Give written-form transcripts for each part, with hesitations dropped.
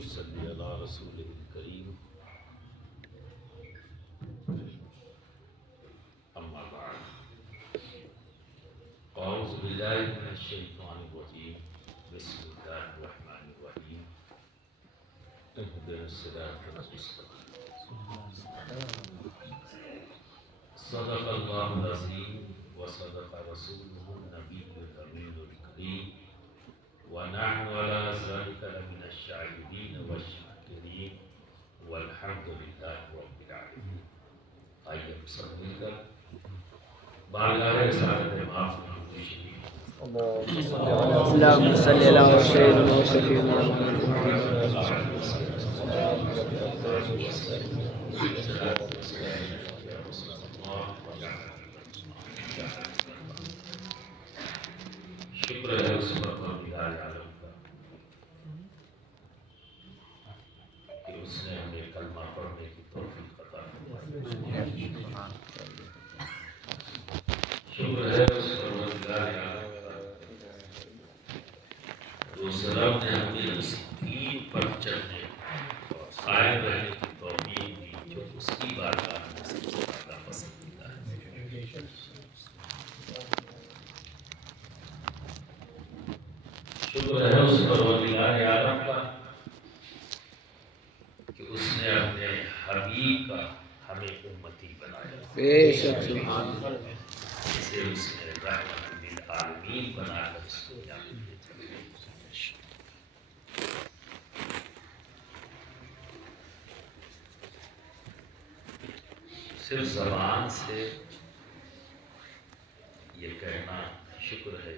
نصلی علی رسولہ الکریم اما بعد اعوذ باللہ من الشیطان الرجیم بسم اللہ الرحمن الرحیم اهدنا الصراط المستقیم صدق اللہ العظیم وصدق رسولہ النبی الامین الکریم ونحن على ذلك لمن الشاهدين والشاکرین والحمد للہ رب العالمین۔ آئیے ہم سب مل کر بارگاہ رسالت معاف شریف اللهم صل على سيدنا وشفيعنا شکر ہے اس پروردگار عالم کا کہ اس نے ہمیں کلمہ پڑھنے کی توفیق عطا فرمائی۔ شکر ہے اس پروردگار عالم کا جو اس رب نے ہمیں اس دین پر چلنے اور قائم رہنے کی توفیق دی جو اس کی بارگاہ میں سب سے زیادہ پسندیدہ ہے۔ شکر ہے اس پروردگار عالم کا کہ اس نے اپنے حبیب کا ہمیں امتی بنایا، بے شک سبحان اللہ۔ جسے اس نے رحمت للعالمین بنا کر اس دنیا میں بھیجا۔ صرف زبان سے یہ کہنا شکر ہے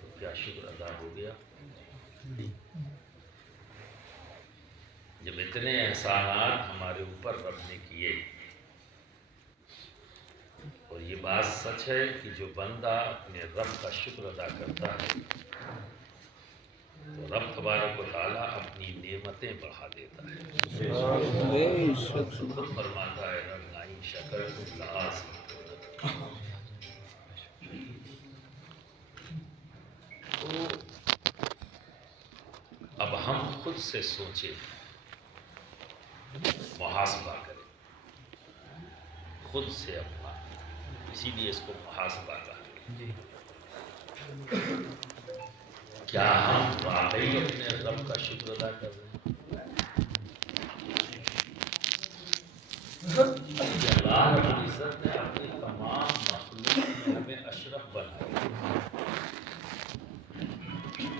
تو کیا شکر ادا ہو گیا؟ جب اتنے احسانات ہمارے اوپر رب نے کیے، اور یہ بات سچ ہے کہ جو بندہ اپنے رب کا شکر ادا کرتا ہے تو رب تبارک و تعالیٰ اپنی نعمتیں بڑھا دیتا ہے۔ بے شک خود فرماتا ہے رب لئن شکرتم لأزیدنکم۔ تو اب ہم خود سے سوچیں، محاسبہ کریں خود سے اپنا، اسی لیے اس کو محاسبہ کہا۔ کیا ہم واقعی اپنے رب کا شکر ادا کر رہے ہیں؟ کہ اللہ رب العزت نے اپنی تمام مخلوق میں ہمیں اشرف بنایا،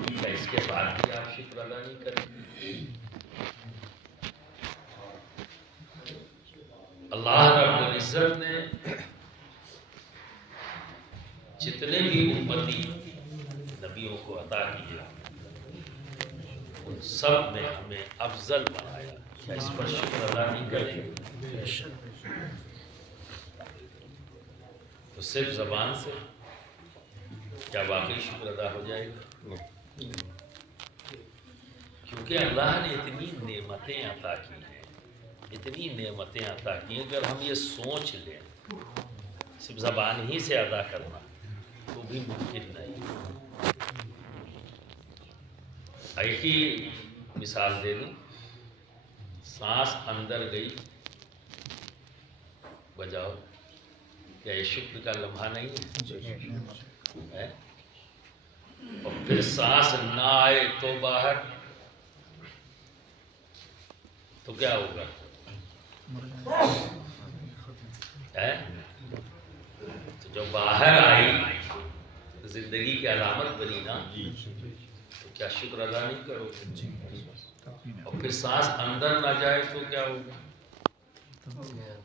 کیا اس کے بعد بھی آپ شکر ادا نہیں کریں؟ اللہ رب العزت نے جتنے بھی امتی نبیوں کو عطا کیے ان سب میں ہمیں افضل بنایا، کیا اس پر شکر ادا نہیں کریں؟ تو صرف زبان سے کیا واقعی شکر ادا ہو جائے گا؟ کیونکہ اللہ نے اتنی نعمتیں عطا کی ہیں، اتنی نعمتیں عطا کی ہیں، اگر ہم یہ سوچ لیں صرف زبان ہی سے ادا کرنا تو بھی ممکن نہیں۔ ایک ہی مثال دے دوں، سانس اندر گئی بجاؤ، کیا یہ شکر کا لمحہ نہیں ہے؟ اور پھر سانس نہ آئے تو باہر تو کیا ہوگا؟ تو جو باہر آئی زندگی کی علامت بنی نا، تو کیا شکر ادا نہیں کرو گے؟ اور پھر سانس اندر نہ جائے تو کیا ہوگا؟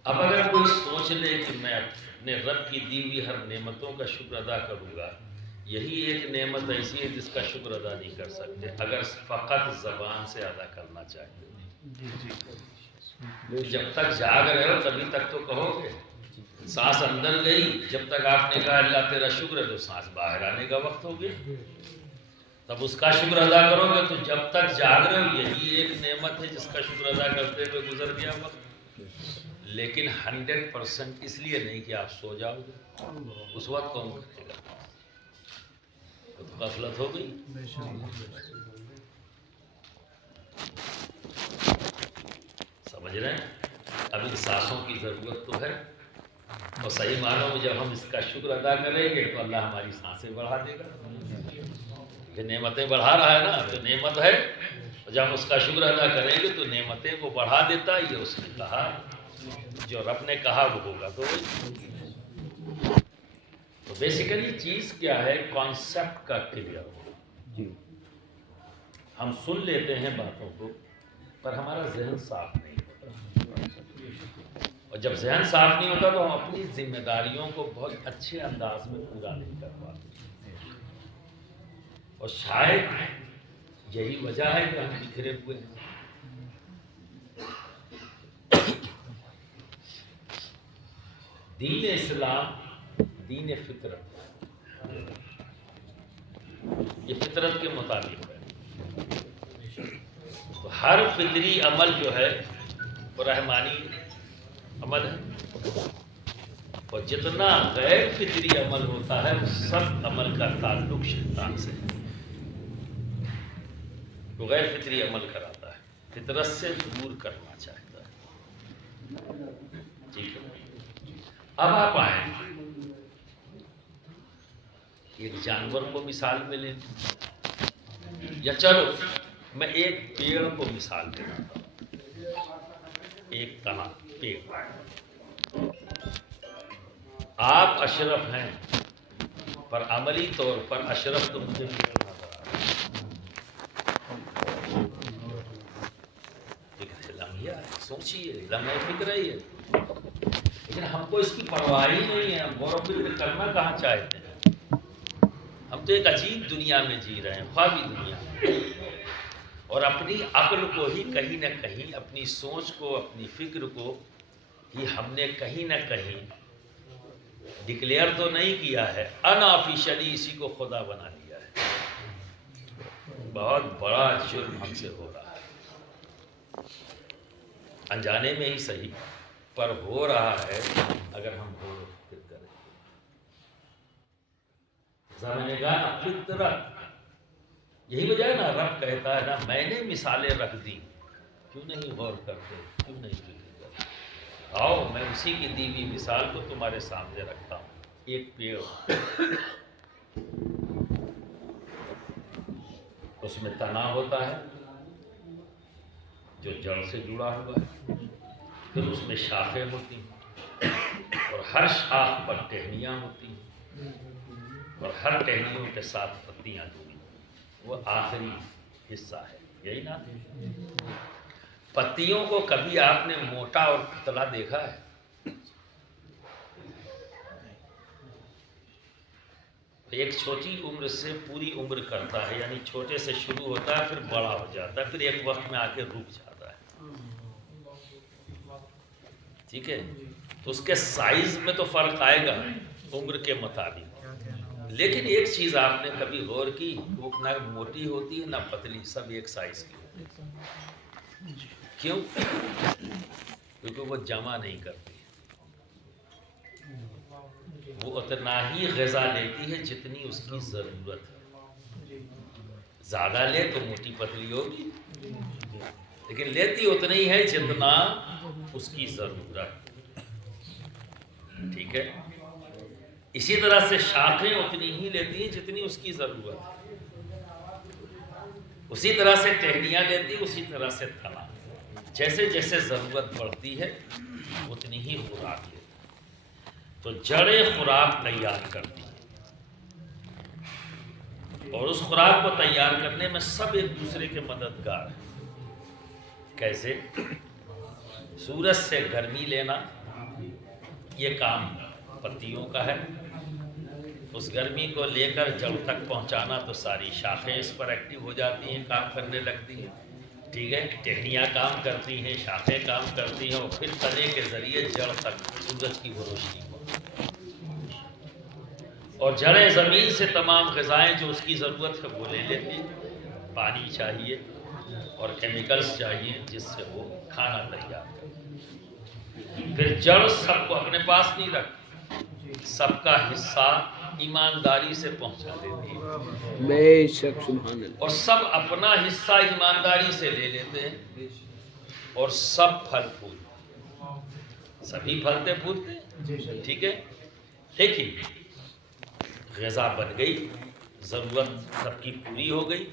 اب اگر کوئی سوچ لے کہ میں اپنے رب کی دی ہوئی ہر نعمتوں کا شکر ادا کروں گا، یہی ایک نعمت ایسی ہے جس کا شکر ادا نہیں کر سکتے اگر فقط زبان سے ادا کرنا چاہتے۔ جب تک جاگ رہے ہو تبھی تک تو کہو گے، سانس اندر گئی، جب تک آپ نے کہا اللہ تیرا شکر ہے تو سانس باہر آنے کا وقت ہو گیا، تب اس کا شکر ادا کرو گے۔ تو جب تک جاگ رہے ہو یہی ایک نعمت ہے جس کا شکر ادا کرتے ہوئے گزر گیا وقت، لیکن 100% اس لیے نہیں کہ آپ سو جاؤ گے، اس وقت کون کرے گا؟ تو غفلت ہو گئی۔ سمجھ رہے ہیں؟ اب ان سانسوں کی ضرورت تو ہے، اور صحیح معنوں میں جب ہم اس کا شکر ادا کریں گے تو اللہ ہماری سانسیں بڑھا دے گا. یہ نعمتیں بڑھا رہا ہے نا، تو نعمت ہے، اور جب ہم اس کا شکر ادا کریں گے تو نعمتیں وہ بڑھا دیتا ہے. یہ اس نے کہا، جو رب نے کہا وہ ہوگا. تو بیسیکلی چیز کیا ہے؟ کانسیپٹ کا کلیئر ہو. ہم سن لیتے ہیں باتوں کو پر ہمارا ذہن صاف نہیں ہوتا، اور جب ذہن صاف نہیں ہوتا تو ہم اپنی ذمہ داریوں کو بہت اچھے انداز میں پورا نہیں کر پاتے. اور شاید یہی وجہ ہے کہ ہم بکھرے ہوئے ہیں. دین اسلام دین فطرت، یہ فطرت کے مطابق ہے. تو ہر فطری عمل جو ہے وہ رحمانی عمل ہے، اور جتنا غیر فطری عمل ہوتا ہے اس سب عمل کا تعلق شیطان سے ہے. وہ غیر فطری عمل کراتا ہے، فطرت سے دور کرنا چاہتا ہے. ٹھیک ہے، اب آپ آئیں ایک جانور کو مثال میں لیں، یا چلو میں ایک پیڑ کو مثال دیتا ہوں. ایک تنا پیڑ، آپ اشرف ہیں پر عملی طور پر اشرف تو مجھے نہیں نظر آ رہا. ایک لمحہ ہے، سوچیے، لمحہ فکر ہی ہے، لیکن ہم کو اس کی پرواہ ہی نہیں ہے. ہم غور و فکر کرنا کہاں چاہتے ہیں؟ ہم تو ایک عجیب دنیا میں جی رہے ہیں، خوابی دنیا میں، اور اپنی عقل کو ہی کہیں نہ کہیں، اپنی سوچ کو، اپنی فکر کو ہی ہم نے کہیں نہ کہیں ڈکلیئر تو نہیں کیا ہے، ان آفیشلی اسی کو خدا بنا لیا ہے. بہت بڑا جرم ہم سے ہو رہا ہے، انجانے میں ہی صحیح پر ہو رہا ہے. اگر ہم غور و فکر کریں، میں نے کہا فطرت، یہی وجہ ہے نا، رب کہتا ہے نا میں نے مثالیں رکھ دی، کیوں نہیں غور کرتے، کیوں نہیں فکر کرتے؟ آؤ میں اسی کی دی ہوئی مثال کو تمہارے سامنے رکھتا ہوں. ایک پیڑ، اس میں تنا ہوتا ہے جو جڑ سے جڑا ہوا ہے، پھر اس میں شاخیں ہوتی ہیں، اور ہر شاخ پر ٹہنیاں ہوتی ہیں، اور ہر ٹہنیوں کے ساتھ پتیاں جڑی ہیں. وہ آخری حصہ ہے، یہی نا. پتیوں کو کبھی آپ نے موٹا اور پتلا دیکھا ہے؟ ایک چھوٹی عمر سے پوری عمر کرتا ہے، یعنی چھوٹے سے شروع ہوتا ہے پھر بڑا ہو جاتا ہے، پھر ایک وقت میں آ کے رک جاتا ہے. ٹھیک ہے، تو اس کے سائز میں تو فرق آئے گا عمر کے مطابق. لیکن ایک چیز آپ نے کبھی غور کی، وہ نہ موٹی ہوتی ہے نہ پتلی، سب ایک سائز کی ہوتی ہے. کیوں؟ کیونکہ وہ جمع نہیں کرتی، وہ اتنا ہی غذا لیتی ہے جتنی اس کی ضرورت ہے. زیادہ لے تو موٹی پتلی ہوگی، لیکن لیتی اتنا ہی ہے جتنا اس کی ضرورت. ٹھیک ہے، اسی طرح سے شاخیں اتنی ہی لیتی ہیں جتنی اس کی ضرورت ہے، اسی طرح سے ٹہنیاں لیتی، اسی طرح سے تنا. جیسے جیسے ضرورت بڑھتی ہے اتنی ہی خوراک لیتی. تو جڑیں خوراک تیار کرتی ہیں، اور اس خوراک کو تیار کرنے میں سب ایک دوسرے کے مددگار ہیں. کیسے؟ سورج سے گرمی لینا، یہ کام پتیوں کا ہے. اس گرمی کو لے کر جڑ تک پہنچانا تو ساری شاخیں اس پر ایکٹیو ہو جاتی ہیں، کام کرنے لگتی ہیں. ٹھیک ہے، ٹہنیاں کام کرتی ہیں، شاخیں کام کرتی ہیں، اور پھر تنے کے ذریعے جڑ تک سورج کی وہ روشنی کو، اور جڑیں زمین سے تمام غذائیں جو اس کی ضرورت ہے وہ لے لیتی ہیں. پانی چاہیے اور کیمیکلز چاہیے جس سے وہ کھانا تیار کرے. پھر جڑ سب کو اپنے پاس نہیں رکھتی، سب کا حصہ ایمانداری سے پہنچا دیتی ہے. بے شک، سبحان اللہ. اور سب اپنا حصہ ایمانداری سے لے لیتے ہیں، اور سب پھل پھول، سبھی پھلتے پھولتے، ٹھیک ہے. دیکھیے غذا بن گئی، ضرورت سب کی پوری ہو گئی.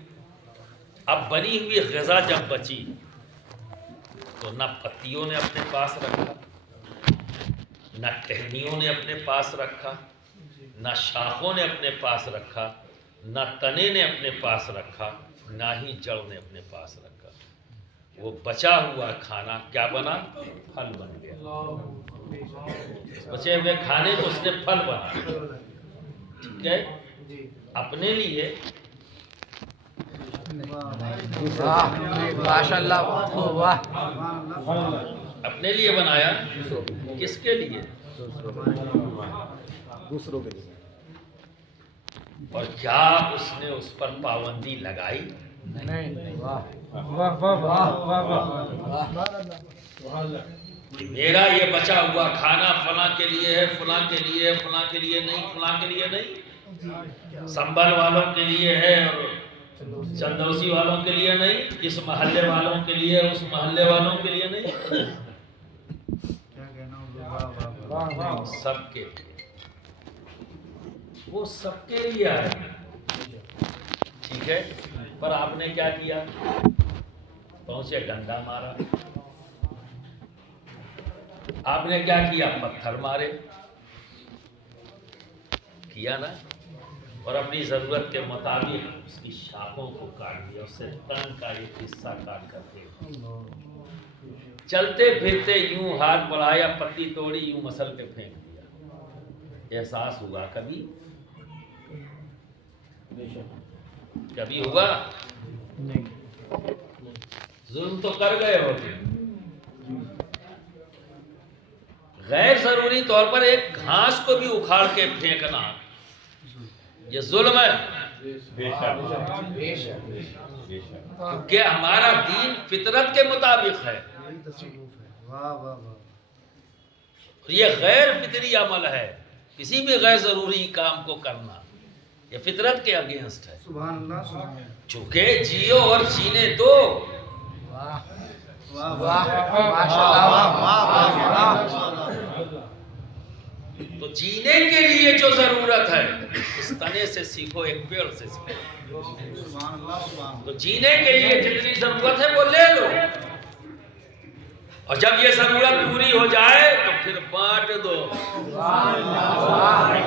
اب بنی ہوئی غذا جب بچی تو نہ پتیوں نے اپنے پاس رکھا، نہ ٹہنیوں نے اپنے پاس رکھا، نہ شاخوں نے اپنے پاس رکھا، نہ تنے نے اپنے پاس رکھا، نہ ہی جڑ نے اپنے پاس رکھا. وہ بچا ہوا کھانا کیا بنا؟ پھل بن گیا. بچے ہوئے کھانے کو اس نے پھل بنا. ٹھیک ہے، اپنے لیے ماشاء اللہ، واہ، اپنے لیے بنایا، کس کے لیے؟ دوسروں کے لیے. اور کیا اس نے اس پر پابندی لگائی؟ نہیں. میرا یہ بچا ہوا کھانا فلاں کے لیے ہے، فلاں کے لیے ہے، فلاں کے لیے نہیں، فلاں کے لیے نہیں، سنبل والوں کے لیے ہے اور چندوسی والوں کے لیے نہیں، اس محلے والوں کے لیے، اس محلے والوں کے لیے نہیں، سب کے لیے. وہ سب کے لیے آئے. ٹھیک ہے، پر آپ نے کیا کیا؟ پہنچے ڈنڈا مارا. آپ نے کیا کیا؟ پتھر مارے. کیا نا؟ اور اپنی ضرورت کے مطابق اس کی شاخوں کو کاٹ دیا، اس سے تن کا ایک حصہ کاٹ کر کے چلتے پھرتے یوں ہاتھ بڑھایا، پتی توڑی، یوں مسل کے پھینک دیا. احساس ہوا کبھی؟ کبھی ہوا؟ ظلم تو کر گئے ہوتے. غیر ضروری طور پر ایک گھاس کو بھی اکھاڑ کے پھینکنا یہ ظلم ہے. کیونکہ ہمارا دین فطرت کے مطابق ہے. یہ غیر فطری عمل ہے، کسی بھی غیر ضروری کام کو کرنا یہ فطرت کے اگینسٹ ہے. چونکہ جیو اور جینے دو. تو جینے کے لیے جو ضرورت ہے اس تنے سے سیکھو، ایک پیڑ سے سیکھو. تو جینے کے لیے جتنی ضرورت ہے وہ لے لو، اور جب یہ ضرورت پوری ہو جائے تو پھر بانٹ دو.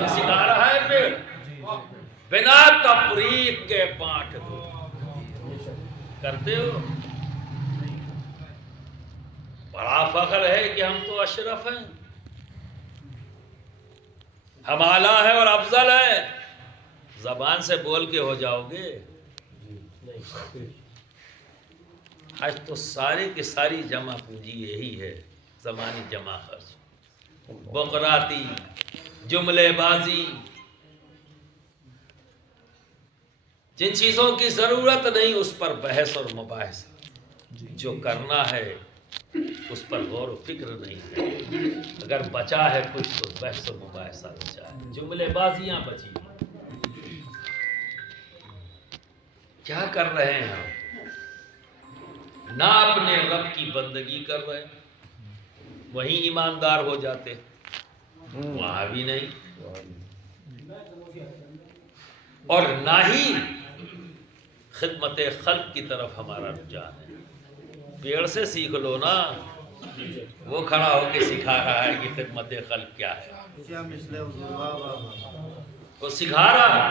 سکھا رہا ہے پھر بنا تفریق کے بانٹ دو. کرتے ہو؟ بڑا فخر ہے کہ ہم تو اشرف ہیں، ہم اعلیٰ ہے اور افضل ہے. زبان سے بول کے ہو جاؤ گے؟ آج تو سارے کی ساری جمع پونجی یہی ہے، زمانی جمع خرچ، بقراتی، جملے بازی. جن چیزوں کی ضرورت نہیں اس پر بحث اور مباحثہ، جو کرنا ہے اس پر غور و فکر نہیں ہے. اگر بچا ہے کچھ تو بحث و مباحثہ بچا ہے، جملے بازیاں بچی. کیا کر رہے ہیں ہم؟ نہ اپنے رب کی بندگی کر رہے، وہیں ایماندار ہو جاتے، وہاں بھی نہیں. اور نہ ہی خدمت خلق کی طرف ہمارا رجحان ہے. پیڑ سے سیکھ لو نا، وہ کھڑا ہو کے سکھا رہا ہے کہ خدمت خلق کیا ہے، وہ سکھا رہا ہے،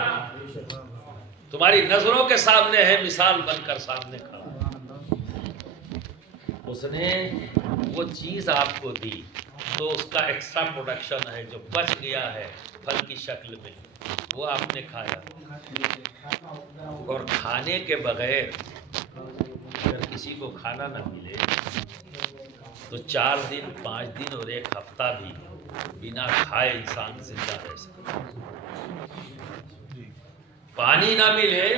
تمہاری نظروں کے سامنے ہے، مثال بن کر سامنے کھڑا. اس نے وہ چیز آپ کو دی تو اس کا ایکسٹرا پروڈکشن ہے جو بچ گیا ہے پھل کی شکل میں، وہ آپ نے کھایا. اور کھانے کے بغیر اگر کسی کو کھانا نہ ملے تو 4 دن 5 دن اور 1 ہفتہ بھی بنا کھائے انسان زندہ رہ سکتا. پانی نہ ملے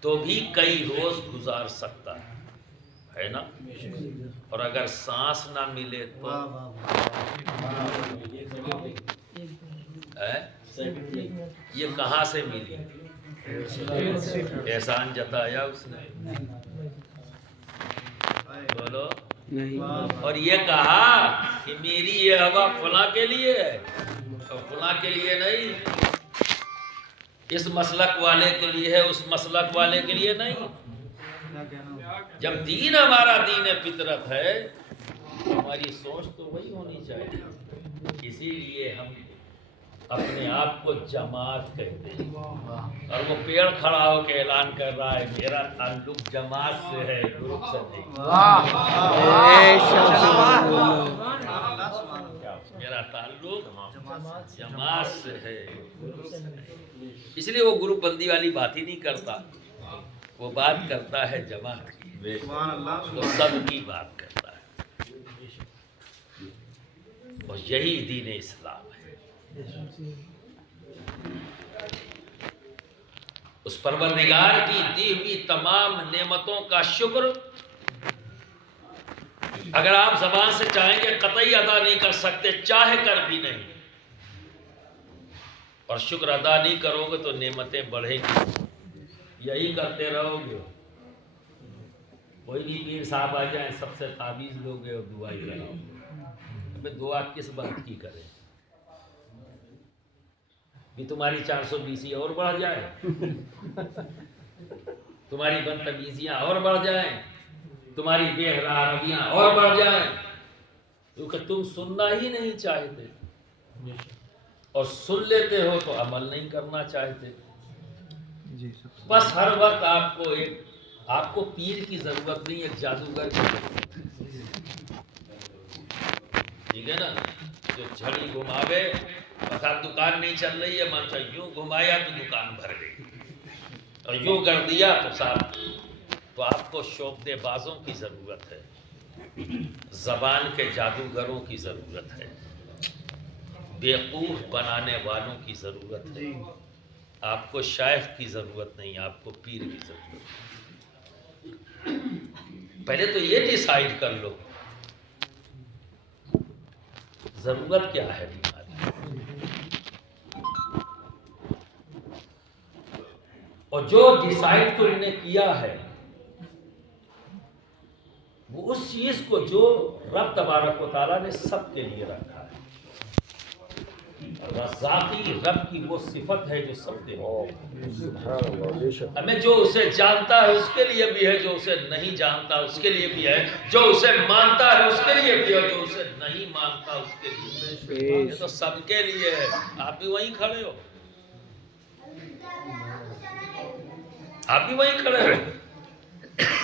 تو بھی کئی روز گزار سکتا ہے نا. اور اگر سانس نہ ملے تو یہ کہاں سے ملی؟ احسان جتایا اس نے. بولو نہیں اور یہ کہا کہ میری یہ ہوا فلاں کے لیے ہے اور فلاں کے لیے نہیں، اس مسلک والے کے لیے ہے، اس مسلک والے کے لیے نہیں۔ جب دین ہمارا دین فطرت ہے ہماری سوچ تو وہی ہونی چاہیے۔ اسی لیے ہم اپنے آپ کو جماعت کہتے ہیں، اور وہ پیڑ کھڑا ہو کے اعلان کر رہا ہے میرا تعلق جماعت سے ہے، گروپ سے نہیں۔ میرا تعلق جماعت سے ہے، گروپ سے نہیں۔ اس لیے وہ گروپ بندی والی بات ہی نہیں کرتا، وہ بات کرتا ہے جماعت کی، وہ سب کی بات کرتا ہے، اور یہی دین اسلام ہے۔ اس پروردگار کی دی ہوئی تمام نعمتوں کا شکر اگر آپ زبان سے چاہیں گے قطعی ادا نہیں کر سکتے، چاہے کر بھی نہیں، اور شکر ادا نہیں کرو گے تو نعمتیں بڑھیں گی، یہی کرتے رہو گے۔ کوئی بھی پیر صاحب آ جائیں سب سے تعویذ لو گے اور دعا ہی کراؤ گے، دعا کس بات کی کریں؟ بھی تمہاری 420 اور بڑھ جائے، تمہاری بدتمیزیاں اور بڑھ جائیں، تمہاری بے حیاں اور بڑھ جائیں، کیونکہ تم سننا ہی نہیں چاہتے، اور سن لیتے ہو تو عمل نہیں کرنا چاہتے۔ بس ہر وقت آپ کو پیر کی ضرورت نہیں، ایک جادوگر کی ضرورت ہے، ٹھیک ہے نا؟ جو جھڑی گھماوے، بتا دکان نہیں چل رہی ہے، مانتا یوں گھمایا تو دکان بھر گئی، اور یوں کر دیا تو صاحب۔ تو آپ کو شوبدے بازوں کی ضرورت ہے، زبان کے جادوگروں کی ضرورت ہے، بیوقوف بنانے والوں کی ضرورت ہے۔ آپ کو شیخ کی ضرورت نہیں، آپ کو پیر کی ضرورت ہے۔ پہلے تو یہ ڈیسائیڈ کر لو ضرورت کیا ہے تمہاری، اور جو ڈیسائیڈ تم نے کیا ہے وہ اس چیز کو جو رب تبارک و تعالیٰ نے سب کے لیے رکھا ہے، رزاقی رب کی وہ صفت ہے جو سب کے لیے ہے۔ ہمیں جو اسے جانتا ہے اس کے لیے بھی ہے، جو اسے نہیں جانتا اس کے لیے بھی ہے، جو اسے مانتا ہے اس کے لیے بھی ہے، جو اسے نہیں مانتا اس کے لیے بھی ہے۔ یہ تو سب کے لیے ہے، آپ بھی وہیں کھڑے ہو، آپ بھی وہیں کھڑے ہو،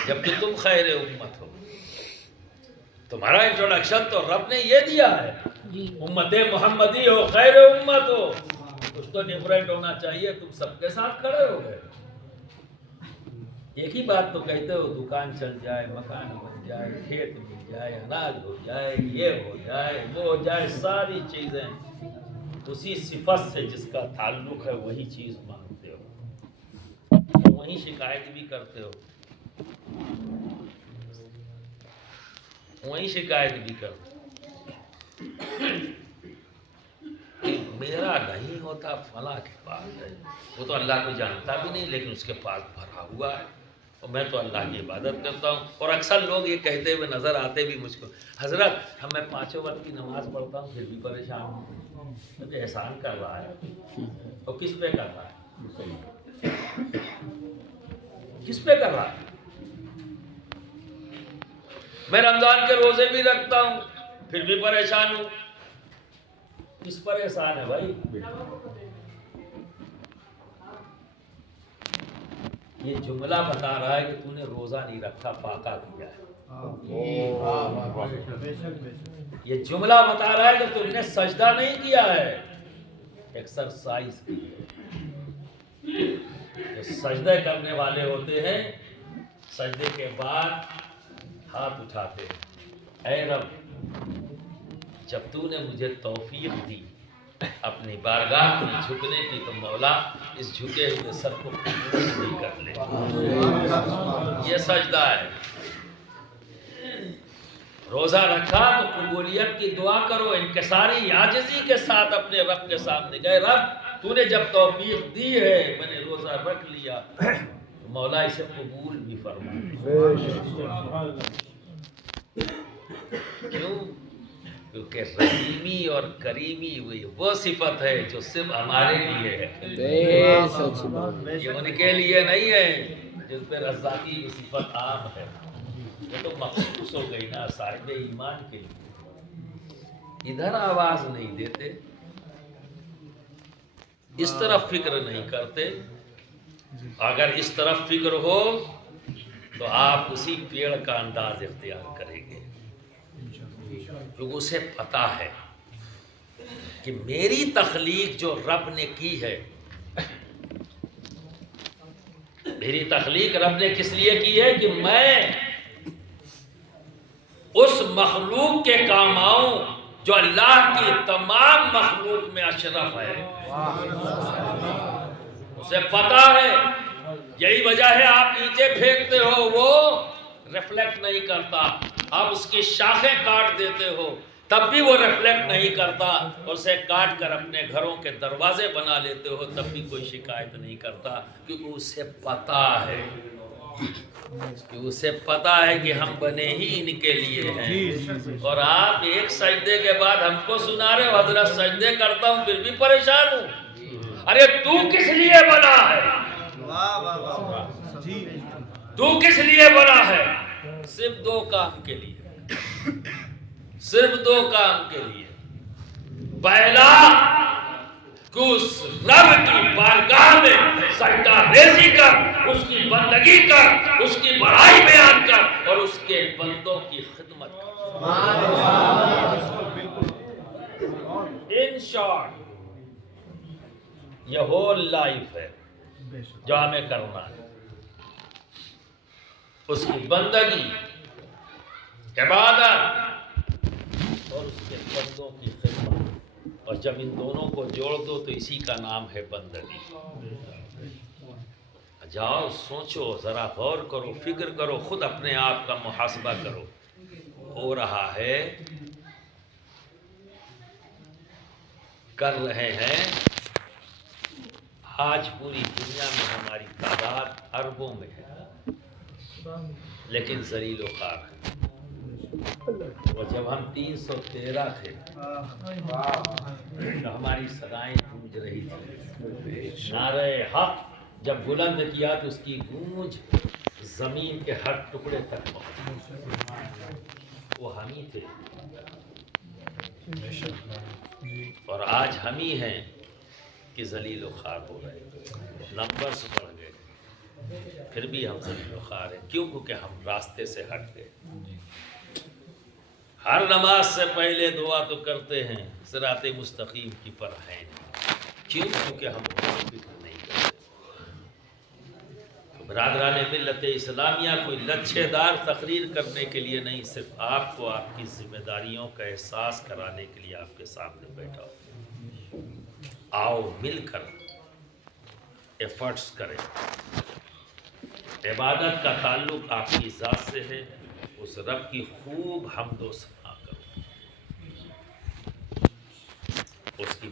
جبکہ تم خیر امت ہو۔ تمہارا انٹروڈکشن تو رب نے یہ دیا ہے، امت محمدی ہو، خیر امت ہو، کچھ تو ڈیفرنٹ ہونا چاہیے۔ تم سب کے ساتھ کھڑے ہو گئے، ایک ہی بات تو کہتے ہو، دکان چل جائے، مکان بن جائے، کھیت مل جائے، اناج ہو جائے، یہ ہو جائے، وہ ہو جائے، ساری چیزیں اسی صفت سے جس کا تعلق ہے وہی چیز مانگتے ہو، وہی شکایت بھی کرتے ہو، وہی شکایت بھی کرتے ہو کہ میرا نہیں ہوتا فلاں کے پاس ہے، وہ تو اللہ کو جانتا بھی نہیں لیکن اس کے پاس بھرا ہوا ہے، اور میں تو اللہ کی عبادت کرتا ہوں۔ اور اکثر لوگ یہ کہتے ہوئے نظر آتے بھی مجھ کو، حضرت میں 5 وقت کی نماز پڑھتا ہوں پھر بھی پریشان ہوں، مجھے احسان کر رہا ہے، اور کس پہ کر رہا ہے؟ کس پہ کر رہا ہے؟ میں رمضان کے روزے بھی رکھتا ہوں پھر بھی پریشان ہوں، کس پر احسان ہے بھائی؟ یہ جملہ بتا رہا ہے کہ تو نے روزہ نہیں رکھا، پاکا کیا ہے۔ یہ جملہ بتا رہا ہے کہ تم نے سجدہ نہیں کیا ہے، ایکسرسائز کی ہے۔ جو سجدہ کرنے والے ہوتے ہیں سجدے کے بعد ہاتھ اٹھاتے ہیں، اے رب جب تو نے مجھے توفیق دی اپنی بارگاہ میں جھکنے کی تو مولا اس جھکے ہوئے سر کو قبول بھی کر لے۔ یہ سجدہ ہے۔ روزہ رکھا تو قبولیت کی دعا کرو، انکساری عاجزی کے ساتھ اپنے رب کے سامنے گئے، رب تو نے جب توفیق دی ہے میں نے روزہ رکھ لیا، مولا اسے قبول بھی فرما۔ کیوں؟ کیونکہ رحیمی اور کریمی وہ صفت ہے جو صرف ہمارے لیے ہے، یہ ان کے لیے نہیں ہے جس پہ رزاقی کی صفت عام ہے، وہ تو مخصوص ہو گئی نا صاحب ایمان کے لیے۔ ادھر آواز نہیں دیتے، اس طرف فکر نہیں کرتے۔ اگر اس طرف فکر ہو تو آپ اسی پیڑ کا انداز اختیار کریں گے، کیونکہ اسے پتا ہے کہ میری تخلیق جو رب نے کی ہے، میری تخلیق رب نے کس لیے کی ہے کہ میں اس مخلوق کے کام آؤں جو اللہ کی تمام مخلوق میں اشرف ہے۔ اسے پتا ہے، یہی وجہ ہے آپ نیچے پھینکتے ہو وہ ریفلیکٹ نہیں کرتا، آپ اس کی شاخیں کاٹ دیتے ہو تب بھی وہ ریفلیکٹ نہیں کرتا، اور اسے کاٹ کر اپنے گھروں کے دروازے بنا لیتے ہو تب بھی کوئی شکایت نہیں کرتا، کیونکہ اسے پتا ہے، اسے پتا ہے کہ ہم بنے ہی ان کے لیے ہیں۔ اور آپ ایک سجدے کے بعد ہم کو سنا رہے ہو حضرت سجدے کرتا ہوں پھر بھی پریشان ہوں۔ ارے تو کس لیے بنا ہے؟ تو کس لیے بنا ہے؟ صرف دو کام کے لیے، صرف دو کام کے لیے۔ پہلا کہ اس رب کی بارگاہ میں سجدہ ریزی کر، اس کی بندگی کر، اس کی بڑائی بیان کر اور اس کے بندوں کی خدمت کر۔ ان شارٹ یہ ہول لائف ہے جو ہمیں کرنا ہے، اس کی بندگی، عبادت اور اس کے بندوں کی خدمت۔ اور جب ان دونوں کو جوڑ دو تو اسی کا نام ہے بندگی۔ جاؤ سوچو، ذرا غور کرو، فکر کرو، خود اپنے آپ کا محاسبہ کرو۔ ہو رہا ہے، کر رہے ہیں۔ آج پوری دنیا میں ہماری تعداد اربوں میں ہے، لیکن ذلیل و خوار ہے۔ اور جب ہم 313 تھے تو ہماری صدائیں گونج رہی تھی۔ نعرہ حق جب بلند کیا تو اس کی گونج زمین کے ہر ٹکڑے تک پہنچی۔ وہ ہم ہی تھے، اور آج ہم ہی ہیں کہ ذلیل و خوار ہو رہے ہیں۔ نمبرز بڑھ گئے، پھر بھی ہم ذلیل و خوار ہیں۔ کیوں؟ کیونکہ ہم راستے سے ہٹ گئے۔ ہر نماز سے پہلے دعا تو کرتے ہیں صراط مستقیم کی پر ہیں، کیوں؟ کیونکہ ہم فکر نہیں کرتے۔ برادران ملت اسلامیہ کوئی لچھے دار تقریر کرنے کے لیے نہیں، صرف آپ کو آپ کی ذمہ داریوں کا احساس کرانے کے لیے آپ کے سامنے بیٹھا ہوں۔ آؤ مل کر ایفرٹس کریں۔ عبادت کا تعلق آپ کی ذات سے ہے، اس رب کی خوب حمد و ثنا کرو، اس کی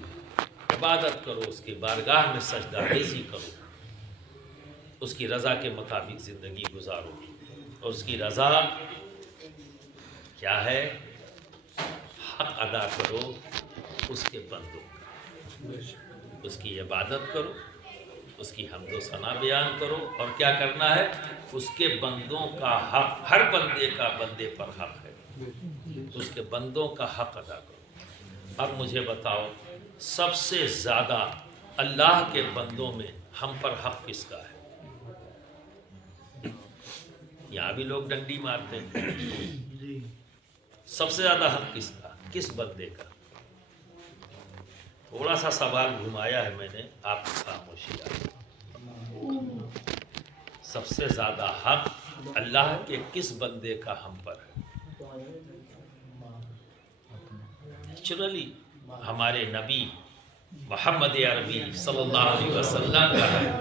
عبادت کرو، اس کی بارگاہ میں سجدہ ریزی کرو، اس کی رضا کے مطابق زندگی گزارو۔ اور اس کی رضا کیا ہے؟ حق ادا کرو اس کے بندوں کا، اس کی عبادت کرو، اس کی حمد و ثنا بیان کرو، اور کیا کرنا ہے؟ اس کے بندوں کا حق، ہر بندے کا بندے پر حق ہے، اس کے بندوں کا حق ادا کرو۔ اب مجھے بتاؤ، سب سے زیادہ اللہ کے بندوں میں ہم پر حق کس کا ہے؟ یہاں بھی لوگ ڈنڈی مارتے ہیں۔ سب سے زیادہ حق کس کا؟ کس بندے کا؟ تھوڑا سا سوال گھمایا ہے میں نے، آپ کی خاموشی آئی۔ سب سے زیادہ حق اللہ کے کس بندے کا ہم پر ہے؟ نیچرلی ہمارے نبی محمد عربی صلی اللہ علیہ وسلم کا ہے،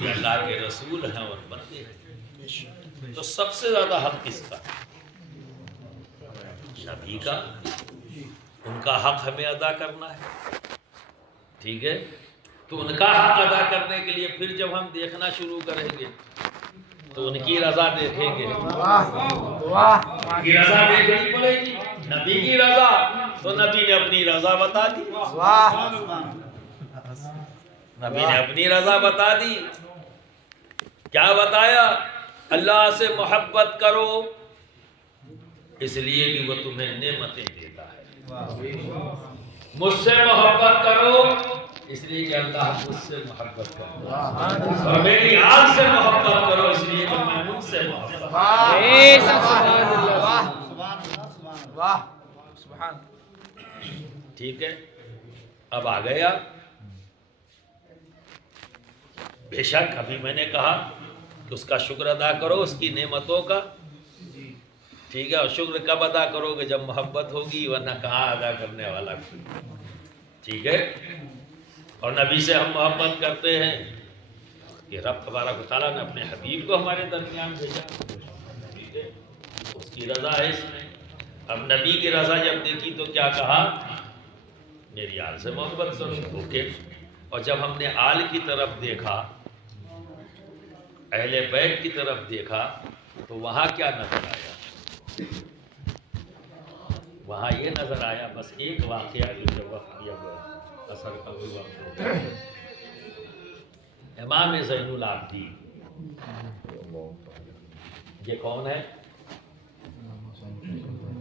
یہ اللہ کے رسول ہیں اور بندے ہیں۔ تو سب سے زیادہ حق کس کا؟ نبی کا۔ ان کا حق ہمیں ادا کرنا ہے، ٹھیک ہے؟ تو ان کا حق ادا کرنے کے لیے پھر جب ہم دیکھنا شروع کریں گے تو ان کی رضا دیکھیں گے، واہ ان کی رضا دیکھنی پڑے گی، نبی کی رضا، تو نبی نے اپنی رضا بتا دی، واہ نبی نے اپنی رضا بتا دی. کیا بتایا؟ اللہ سے محبت کرو اس لیے کہ وہ تمہیں نعمتیں دیتا ہے. مجھ سے محبت کرو اس لیے کہ اللہ مجھ سے محبت کرتا ہے، اور میری آل سے محبت کرو اس لیے کہ میں ان سے محبت کرتا ہوں. واہ سبحان. ٹھیک ہے، اب آ گیا. بے شک ابھی میں نے کہا کہ اس کا شکر ادا کرو اس کی نعمتوں کا. ٹھیک ہے، اور شکر کب ادا کرو گے؟ جب محبت ہوگی، ورنہ کہاں ادا کرنے والا کوئی. ٹھیک ہے، اور نبی سے ہم محبت کرتے ہیں کہ رب تبارک و تعالیٰ نے اپنے حبیب کو ہمارے درمیان بھیجا. ٹھیک ہے، اس کی رضا ہے اس میں. اب نبی کی رضا جب دیکھی تو کیا کہا؟ میری آل سے محبت کرو. اوکے، اور جب ہم نے آل کی طرف دیکھا، اہل بیت کی طرف دیکھا، تو وہاں کیا نظر آیا؟ وہاں یہ نظر آیا بس ایک واقعہ جو جب وقت جب اثر کا کوئی وقت ہوتا ہے، امام زین العابدین، یہ کون ہے؟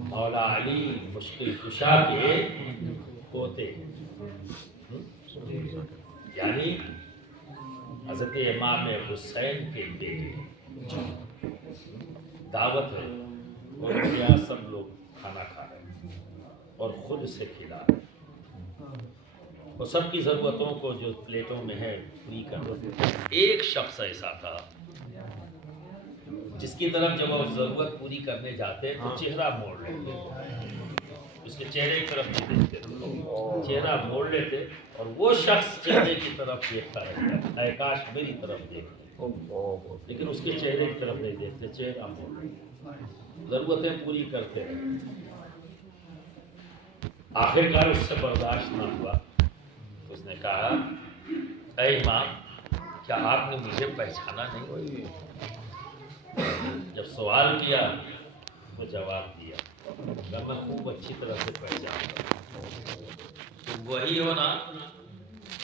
مولا علی مشکل کشا کے پوتے، یعنی حضرت امام حسین کے بیٹے. دعوت ہے اور کیا سب لوگ کھانا کھا رہے ہیں اور خود سے کھلا رہے ہیں، اور سب کی ضرورتوں کو جو پلیٹوں میں ہے پوری کر رہے ہیں. ایک شخص ایسا تھا جس کی طرف جب وہ ضرورت پوری کرنے جاتے تو چہرہ موڑ لیتے، اس کے چہرے کی طرف نہیں دیکھتے تھے، چہرہ موڑ لیتے، اور وہ شخص چہرے کی طرف دیکھتا رہتا، اے کاش میری طرف دیکھتے، لیکن اس کے چہرے کی طرف نہیں دیکھتے، چہرہ موڑ لیتے، ضرورتیں پوری کرتے رہتے. آخر کار اس سے برداشت نہ ہوا، اس نے کہا اے امام کیا آپ نے مجھے پہچانا نہیں؟ جب سوال کیا تو جواب دیا کہ میں خوب اچھی طرح سے پہچانتا ہوں، تم وہی ہو نا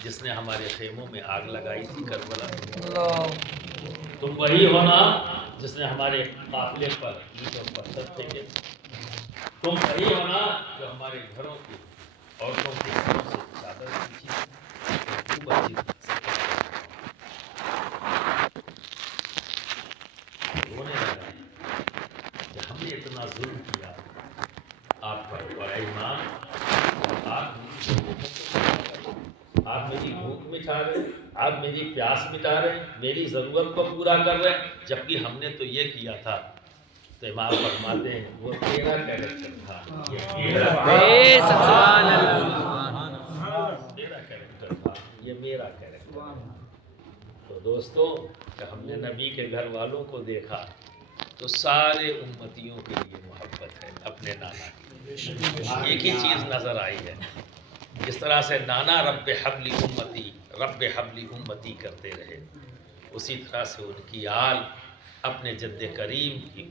جس نے ہمارے خیموں میں آگ لگائی تھی کربلا؟ تم وہی ہو نا جس نے ہمارے قافلے پر اینٹ اور پتھر پھینکے؟ تم وہی ہو نا جو ہمارے گھروں کی عورتوں کے سروں سے چادر کھینچی؟ خوب اچھی طرح سے رونے لگا کہ ہم نے اتنا ظلم کیا آپ پر، اور اے امام آپ میری بھوک مٹا رہے، آپ میری پیاس مٹا رہے، میری ضرورت کو پورا کر رہے، جبکہ ہم نے تو یہ کیا تھا. تو امام فرماتے ہیں وہ تیرا کیریکٹر تھا، یہ تیرا کیریکٹر تھا، یہ میرا کیریکٹر ہے. تو دوستو کہ ہم نے نبی کے گھر والوں کو دیکھا تو سارے امتیوں کے لیے محبت ہے اپنے نانا کی. ایک ہی چیز نظر آئی ہے، جس طرح سے نانا رب حبلی امتی رب حبلی امتی کرتے رہے، اسی طرح سے ان کی آل اپنے جد کریم کی